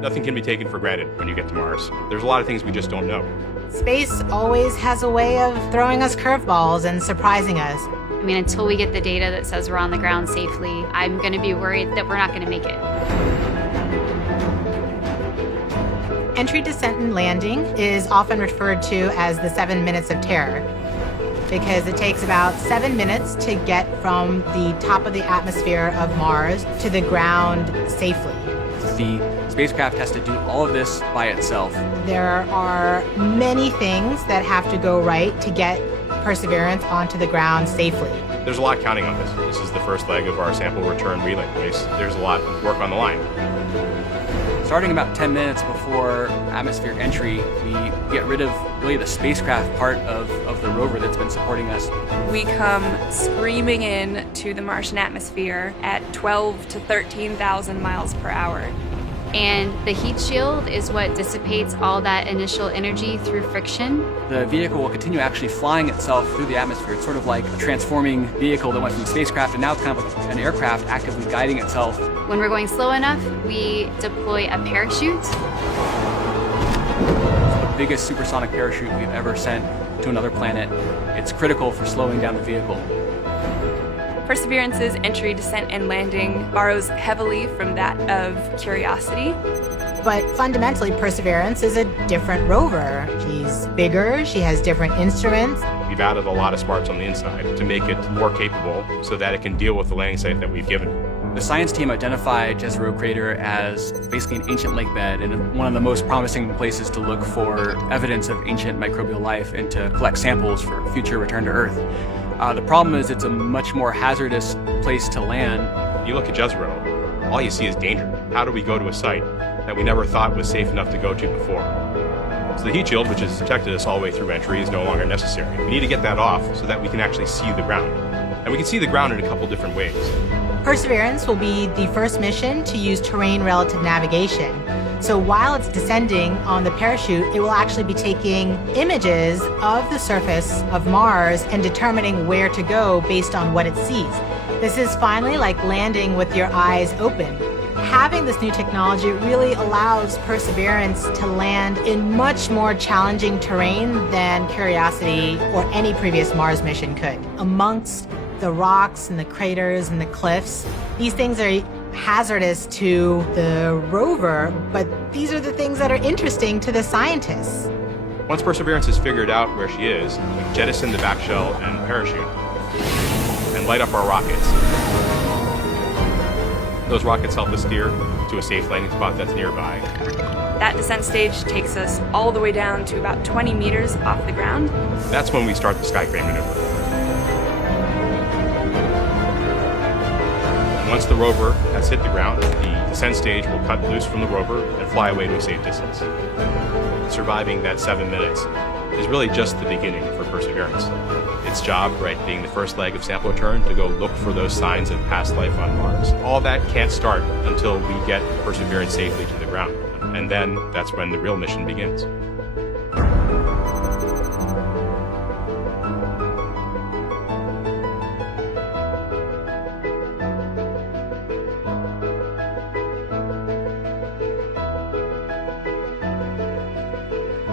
Nothing can be taken for granted when you get to Mars. There's a lot of things we just don't know. Space always has a way of throwing us curveballs and surprising us. I mean, until we get the data that says we're on the ground safely, I'm going to be worried that we're not going to make it. Entry, descent, and landing is often referred to as the 7 minutes of terror because it takes about 7 minutes to get from the top of the atmosphere of Mars to the ground safely. The spacecraft has to do all of this by itself. There are many things that have to go right to get Perseverance onto the ground safely. There's a lot counting on this. This is the first leg of our sample return relay race. There's a lot of work on the line. Starting about 10 minutes before atmospheric entry, we get rid of really the spacecraft part of the rover that's been supporting us. We come screaming in to the Martian atmosphere at 12 to 13,000 miles per hour. And the heat shield is what dissipates all that initial energy through friction. The vehicle will continue actually flying itself through the atmosphere. It's sort of like a transforming vehicle that went from a spacecraft and now it's kind of like an aircraft actively guiding itself. When we're going slow enough, we deploy a parachute. It's the biggest supersonic parachute we've ever sent to another planet. It's critical for slowing down the vehicle. Perseverance's entry, descent, and landing borrows heavily from that of Curiosity. But fundamentally, Perseverance is a different rover. She's bigger, she has different instruments. We've added a lot of smarts on the inside to make it more capable so that it can deal with the landing site that we've given. The science team identified Jezero Crater as basically an ancient lake bed and one of the most promising places to look for evidence of ancient microbial life and to collect samples for future return to Earth. The problem is it's a much more hazardous place to land. You look at Jezero, all you see is danger. How do we go to a site that we never thought was safe enough to go to before? So the heat shield, which has protected us all the way through entry, is no longer necessary. We need to get that off so that we can actually see the ground. And we can see the ground in a couple different ways. Perseverance will be the first mission to use terrain relative navigation. So while it's descending on the parachute, it will actually be taking images of the surface of Mars and determining where to go based on what it sees. This is finally like landing with your eyes open. Having this new technology really allows Perseverance to land in much more challenging terrain than Curiosity or any previous Mars mission could. Amongst the rocks and the craters and the cliffs, these things are hazardous to the rover, but these are the things that are interesting to the scientists. Once Perseverance has figured out where she is, we jettison the back shell and parachute and light up our rockets. Those rockets help us steer to a safe landing spot that's nearby. That descent stage takes us all the way down to about 20 meters off the ground. That's when we start the skycrane maneuver. Once the rover has hit the ground, the descent stage will cut loose from the rover and fly away to a safe distance. Surviving that 7 minutes is really just the beginning for Perseverance. Its job, right, being the first leg of sample return, to go look for those signs of past life on Mars. All that can't start until we get Perseverance safely to the ground. And then that's when the real mission begins.